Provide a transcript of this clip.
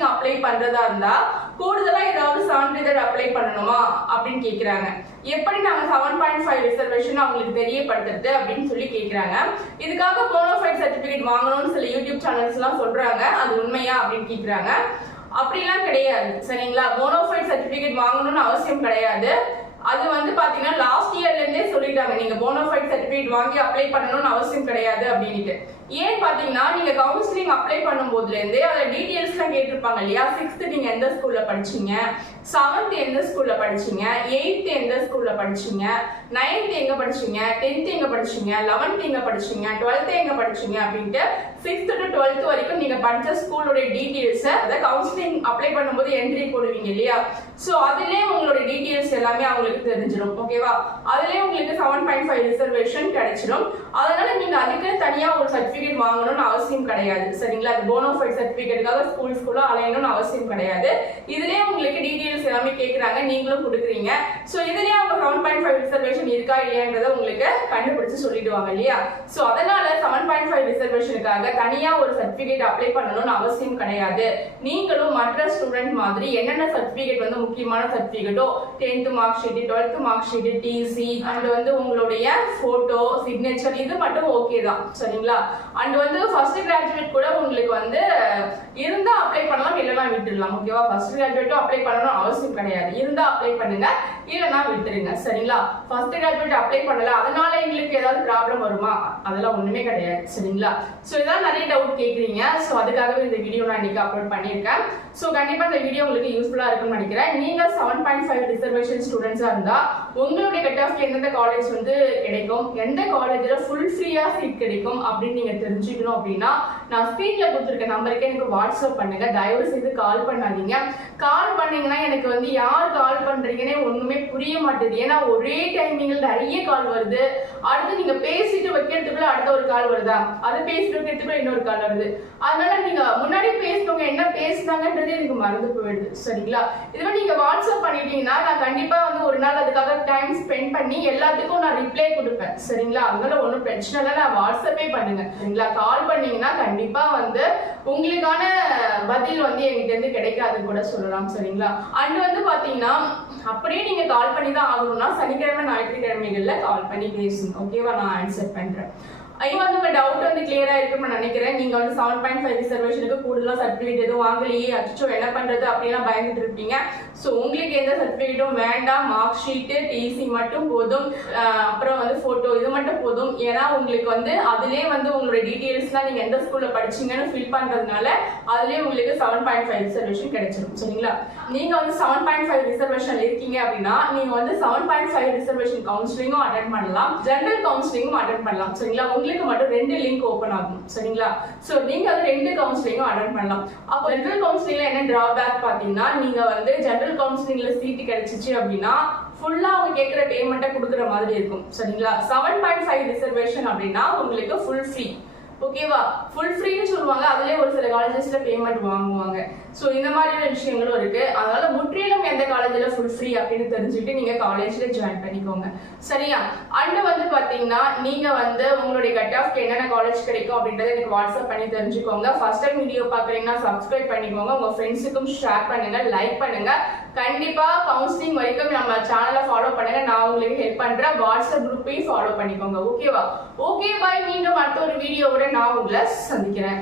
Counselling apply பண்றதா இருந்தா கூடுதலா ஏதாவது சான்றிதழ் அப்ளை பண்ணணுமா அப்படின்னு கேக்குறாங்க. எப்படி நாங்க 7.5 ரிசர்வேஷன் அவங்களுக்கு தெரியப்படுத்துறது அப்படின்னு சொல்லி கேக்குறாங்க. இதுக்காக போனோஃபைட் சர்டிபிகேட் வாங்கணும்னு சில யூடியூப் சேனல்ஸ் எல்லாம் சொல்றாங்க. அது உண்மையா அப்படின்னு கேக்குறாங்க. அப்படிலாம் கிடையாது சரிங்களா. போனோஃபைட் சர்டிபிகேட் வாங்கணும்னு அவசியம் கிடையாது. அது வந்து பாத்தீங்கன்னா லாஸ்ட் இயர்ல இருந்தே சொல்லிட்டாங்க நீங்க போனோஃபைட் சர்டிபிகேட் வாங்கி அப்ளை பண்ணணும்னு அவசியம் கிடையாது அப்படின்ட்டு. ஏன் பாத்தீங்கன்னா நீங்க கவுன்சிலிங் அப்ளை பண்ணும் போதுல இருந்தே அதை டீடைல்ஸ் எல்லாம் கேட்டிருப்பாங்க இல்லையா. 6th நீங்க எந்த ஸ்கூல்ல படிச்சீங்க, 7th எந்த ஸ்கூல்ல படிச்சீங்க, 8th எந்த ஸ்கூல்ல படிச்சீங்க, 9th எங்க படிச்சீங்க, 10th எங்க படிச்சீங்க, 11th எங்க படிச்சீங்க, 12th எங்க படிச்சீங்க அப்படின்ட்டு 6th to 12th வரைக்கும் நீங்க படிச்ச ஸ்கூலோட டீடைல்ஸ் அதை கவுன்சிலிங் அப்ளை பண்ணும்போது என்ட்ரி போடுவீங்க இல்லையா. சோ அதுலயே உங்களோட டீடைல்ஸ் எல்லாமே அவங்களுக்கு தெரிஞ்சிடும். ஓகேவா. அதுலயே உங்களுக்கு 7.5 ரிசர்வேஷன் கிடைச்சிடும். அதனால நீங்க அதுக்கு தனியா ஒரு சர்டிபிகேட் வாங்கணும்னு அவசியம் கிடையாது சரிங்களா. அது போனோஃபைட் சர்டிபிகேட்டுக்காக ஸ்கூல்ல அலையணும்னு அவசியம் கிடையாது. இதுலயே உங்களுக்கு டீடைல்ஸ் எல்லாமே கேக்குறாங்க, நீங்களும் கொடுக்குறீங்க. சோ இதுலயே அவங்க 7.5 ரிசர்வேஷன் இருக்கா இல்லையான்றத உங்களுக்கு கண்டுபிடிச்சு சொல்லிடுவாங்க இல்லையா. சோ அதனால 7.5 ரிசர்வேஷனுக்காக தனியா ஒரு சர்டிபிகேட் அப்ளை பண்ணணும்னு அவசியம் கிடையாது. நீங்களும் மற்ற ஸ்டூடெண்ட் மாதிரி என்னென்ன சர்டிபிகேட் வந்து முக்கியமான சர்டிபிகேட்டோ 10th mark sheet, 12th mark sheet, TC and வந்து உங்களுடைய போட்டோ, சிக்னேச்சர் இது மட்டும் ஓகே தான் சரிங்களா. அண்ட் வந்து ஃபர்ஸ்ட் கிராஜுவேட் கூட உங்களுக்கு வந்து இருந்தா அப்ளை பண்ணலாம், இல்லைன்னா விட்டுடலாம். ஓகேவா. ஃபர்ஸ்ட் கிராஜுவேட்டும் அப்ளை பண்ணணும் அவசியம் கிடையாது. இருந்தா அப்ளை பண்ணுங்க, இல்லைன்னா விட்டுருங்க சரிங்களா. ஃபர்ஸ்ட் கிராஜுவேட் அப்ளை பண்ணல அதனால எங்களுக்கு ஏதாவது ப்ராப்ளம் வருமா, அதெல்லாம் ஒண்ணுமே கிடையாது சரிங்களா. சோ இதெல்லாம் நிறைய டவுட் கேக்குறீங்க. சோ அதுக்காகவே இந்த வீடியோ நான் இன்னைக்கு அப்லோட் பண்ணியிருக்கேன். சோ கண்டிப்பா இந்த வீடியோ உங்களுக்கு யூஸ்ஃபுல்லா இருக்கும்னு நினைக்கிறேன். நீங்க 7.5 ரிசர்வேஷன் ஸ்டூடெண்ட்ஸா இருந்தா உங்களுடைய கட் ஆஃப்க்கு எந்தெந்த காலேஜ் வந்து கிடைக்கும், எந்த காலேஜ்ல ஃபுல் ஃப்ரீயா சீட் கிடைக்கும் அப்படின்னு நீங்க தெரிஞ்சுக்கணும் அப்படின்னா நான் ஸ்கிரீன்ல கொடுத்துருக்க நம்பருக்கு எனக்கு வாட்ஸ்அப் பண்ணுங்க. தயவு செய்து கால் பண்ணாதீங்க. கால் பண்ணீங்கன்னா எனக்கு வந்து யார் கால் பண்றீங்கன்னே ஒண்ணுமே புரிய மாட்டேது. ஏன்னா ஒரே டைமிங்ல நிறைய கால் வருது. அடுத்து நீங்க பேசிட்டு வைக்கிறதுக்குள்ள அடுத்த ஒரு கால் வருதா, அதை பேசிட்டு வைக்கிறதுக்குள்ள இன்னொரு கால் வருது. அதனால நீங்க முன்னாடி பேசினவங்க என்ன பேசினாங்கன்றதே எனக்கு மறந்து போயிடுது சரிங்களா. இதுவே நீங்க வாட்ஸ்அப் பண்ணிட்டீங்கன்னா நான் கண்டிப்பா வந்து ஒரு நாள் அதுக்காக டைம் ஸ்பெண்ட் பண்ணி எல்லாத்துக்கும் நான் ரிப்ளை கொடுப்பேன் சரிங்களா. அதனால ஒன்றும் பிரச்சனை இல்லை, நான் வாட்ஸ்அப்பே பண்ணுங்க சரிங்களா. கால் பண்ணீங்கன்னா கண்டிப்பா வந்து உங்களுக்கான பதில் வந்து என்கிட்ட இருந்து கிடைக்காதுன்னு கூட சொல்லலாம் சரிங்களா. அண்ட் வந்து பாத்தீங்கன்னா அப்படியே நீங்க கால் பண்ணி தான் ஆகணும்னா சனிக்கிழமை ஞாயிற்றுக்கிழமைகள்ல கால் பண்ணி பேசுங்க. ஓகேவா. நான் ஆன்சர் பண்றேன். ஐயோ வந்து உங்க டவுட் வந்து கிளியரா இருக்குன்னு நான் நினைக்கிறேன். நீங்க வந்து 7.5 ரிசர்வேஷனுக்கு கூடுதலா சர்டிபிகேட் எதுவும் வாங்கலையே, அச்சோ என்ன பண்றது அப்படிலாம் பயந்துட்டு இருப்பீங்க. சோ உங்களுக்கு எந்த சர்டிபிகேட்டும் வேண்டாம். மார்க் ஷீட், டிசி மட்டும் போதும். அப்புறம் வந்து போட்டோ இது மட்டும் போதும். ஏன்னா உங்களுக்கு வந்து அதுலயே வந்து உங்களோட டீடைல்ஸ்லாம் நீங்க எந்த ஸ்கூல்ல படிச்சீங்கன்னு ஃபில் பண்றதுனால அதுலயே உங்களுக்கு 7.5 ரிசர்வேஷன் கிடைச்சிடும் சரிங்களா. நீங்க வந்து 7.5 ரிசர்வேஷன் இருக்கீங்க அப்படின்னா நீங்க வந்து 7.5 ரிசர்வேஷன் கவுன்சிலிங்கும் அட்டெண்ட் பண்ணலாம், ஜெனரல் கவுன்சிலிங்கும் அட்டெண்ட் பண்ணலாம் சரிங்களா. உங்களுக்கு மட்டும் 2 லிங்க் ஓபன் ஆகும் சரிங்களா. சோ நீங்க வந்து 2 கவுன்சிலிங்கும் அட்டெண்ட் பண்ணலாம். அப்போ ஜெனரல் கவுன்சிலிங்ல என்ன டிராபேக் பாத்தீங்கன்னா நீங்க வந்து ஜெனரல் கவுன்சிலிங்ல சீட் கிடைச்சிச்சு அப்படின்னா ஃபுல்லா அவங்க கேட்கிற பேமெண்ட்டை கொடுக்குற மாதிரி இருக்கும் சரிங்களா. 7.5 ரிசர்வேஷன் அப்படின்னா உங்களுக்கு ஃபுல் ஃப்ரீ. ஓகேவா. ஃபுல் ஃப்ரீன்னு சொல்லுவாங்க, அதுலயே ஒரு சில காலேஜஸ்ல பேமெண்ட் வாங்குவாங்க. சோ இந்த மாதிரியான விஷயங்களும் இருக்கு. அதனால முற்றிலும் எந்த காலேஜ்ல ஃபுல் ஃப்ரீ அப்படின்னு தெரிஞ்சுட்டு நீங்க காலேஜ்ல ஜாயின் பண்ணிக்கோங்க சரியா. அண்ட் வந்து பாத்தீங்கன்னா நீங்க வந்து உங்களுடைய கட் ஆஃப்க்கு என்னென்ன காலேஜ் கிடைக்கும் அப்படின்றத எனக்கு வாட்ஸ்அப் பண்ணி தெரிஞ்சுக்கோங்க. ஃபர்ஸ்ட் டைம் வீடியோ பாக்குறீங்கன்னா சப்ஸ்கிரைப் பண்ணிக்கோங்க, உங்க ஃப்ரெண்ட்ஸுக்கும் ஷேர் பண்ணுங்க, லைக் பண்ணுங்க. கண்டிப்பா கவுன்சிலிங் வரைக்கும் நம்ம சேனலை ஃபாலோ பண்ணுங்க. நான் உங்களுக்கு ஹெல்ப் பண்றேன். வாட்ஸ்அப் குரூப்பையும் ஃபாலோ பண்ணிக்கோங்க. ஓகேவா. Okay bye. மீண்டும் அடுத்த ஒரு வீடியோவோட நான் உங்களை சந்திக்கிறேன்.